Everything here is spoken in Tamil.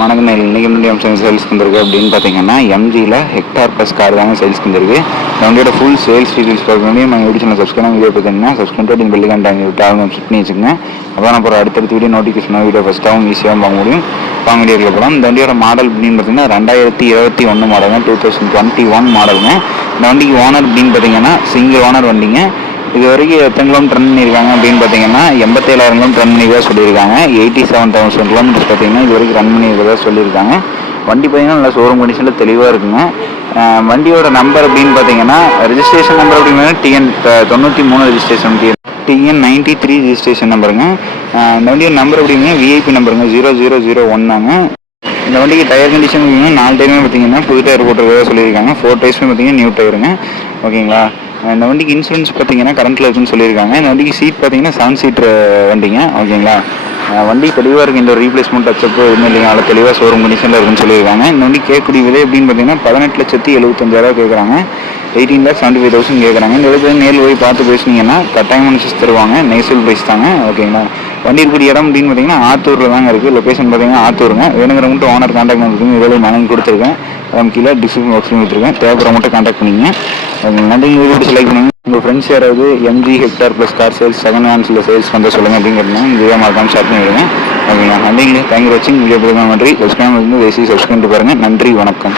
வணக்கம். இன்றைக்கி முன்னாடி அம்சம் சேல்ஸ்க்கு வந்திருக்கு அப்படின்னு பார்த்தீங்கன்னா எம்ஜியில் ஹெக்டார் ப்ளஸ் கார் தாங்க சேல்ஸ்க்கு வந்திருக்கு. வண்டியோட ஃபுல் சேல்ஸ் டீட்டெயில்ஸ் பார்க்க வேண்டிய நம்ம யூடியூப் சேனல் சப்ஸ்கிரைப் வீடியோ பார்த்தீங்கன்னா சப்ஸ்கிரைப் பண்ணி பெல் ஐக்கான் விட்டு அவங்க செட் பண்ணி வச்சுக்கோங்க. அதான் நம்ம அடுத்தடுத்த வீடியோ நோட்டிஃபிகேஷன் வீடியோ ஃபஸ்ட்டாகவும் ஈஸியாகவும் பார்க்க முடியும். வாங்க வீடியோவில் போகலாம். இந்த வண்டியோட மாடல் அப்படின்னு பார்த்தீங்கன்னா 2021 மாடலுங்க, 2021 மாடலுங்க. இந்த வண்டிக்கு ஓனர் அப்படின்னு பார்த்தீங்கன்னா சிங்கிள் ஓனர் வண்டிங்க. இது வரைக்கும் எத்தனை கிலோமீட்டர் ரன் பண்ணியிருக்காங்க அப்படின்னு பார்த்தீங்கன்னா 87,000 கிலோமீட்டர் ரன் பண்ணிக்கிறதா சொல்லியிருக்காங்க. 87,000 கிலோமீட்டர்ஸ் பார்த்தீங்கன்னா இது வரைக்கும் ரன் பண்ணியிருக்கிறதா சொல்லியிருக்காங்க. வண்டி பார்த்தீங்கன்னா நல்லா ஷோரூம் கண்டிஷனில் தெளிவாக இருக்குங்க. வண்டியோட நம்பர் அப்படின்னு பார்த்தீங்கன்னா ரெஜிஸ்ட்ரேஷன் நம்பர் அப்படின்னா TN 93 ரெஜிஸ்ட்ரேஷன், TN 93 ரெஜிஸ்ட்ரேஷன் நம்பருங்க. இந்த வண்டியோட நம்பர் அப்படின்னா VIP நம்பருங்க, 0001 இந்த வண்டிக்கு டயர் கண்டிஷன் பார்த்தீங்கன்னா 4 டயருமே பார்த்தீங்கன்னா புது டயர் போட்டுருக்கிறதா சொல்லியிருக்காங்க. 4 டயர்ஸுமே பார்த்தீங்கன்னா நியூ டயருங்க. ஓகேங்களா. இந்த வண்டிக்கு இன்சூரன்ஸ் பார்த்தீங்கன்னா கரண்ட்டில் இருக்குன்னு சொல்லியிருக்காங்க. இந்த வண்டிக்கு சீட் பார்த்தீங்கன்னா 7 சீட்டர் வண்டிங்க. ஓகேங்களா. வண்டி தெளிவாக இருக்குது. இந்த ரீப்ளேஸ்மெண்ட் டச்சப்பு எதுவுமே இல்லைங்க. அவ்வளோ தெளிவாக ஷோரூம் கண்டிஷனில் இருக்குன்னு சொல்லியிருக்காங்க. இந்த வண்டி கேட்கக்கூடிய விலை அப்படின்னு பார்த்தீங்கன்னா 18,75,000 கேட்குறாங்க. 18,75,000 கேட்குறாங்க. இந்த இடத்துல நேரில் போய் பார்த்து பேசுனீங்கன்னா கட்டாயம் அனுசரிச்சு தருவாங்க. நெய்சல் ப்ரைஸ் தாங்க. ஓகேங்களா. வண்டி இருக்கக்கூடிய இடம் அப்படின்னு பார்த்தீங்கன்னா ஆத்தூரில் தாங்க இருக்குது. லொக்கேஷன் பார்த்தீங்கன்னா ஆத்தூருங்க. வேணுங்கிற மட்டும் ஓனர் கான்டாக்ட் நம்பருக்கு இவ்வளோ மணி கொடுத்துருக்கேன். அதுக்கு கீழே டிஸ்கிரிப்ஷன் பாக்ஸ்லையும் கொடுத்துருக்கேன். தேவைப்படுற மட்டும் கான்டாக்ட் பண்ணிங்க. நன்றி. வீடியோ செலக்ட் பண்ணுங்கள். உங்கள் ஃப்ரெண்ட்ஸ் யாராவது MG Hector plus car sales second ஹேண்ட்ஸில் சேல்ஸ் வந்து சொல்லுங்கள் அப்படிங்கிறதுனா இந்த வீடியோ மறக்காமல் ஷேர் பண்ணி விடுங்க. ஓகேங்களா. நன்றிங்க. தேங்க்யூ வாட்சிங். வீடியோ பிடிக்கும் நன்றி. சப்ஸ்கிரைப் வந்து சப்ஸ்கிரைப் பாருங்கள். நன்றி, வணக்கம்.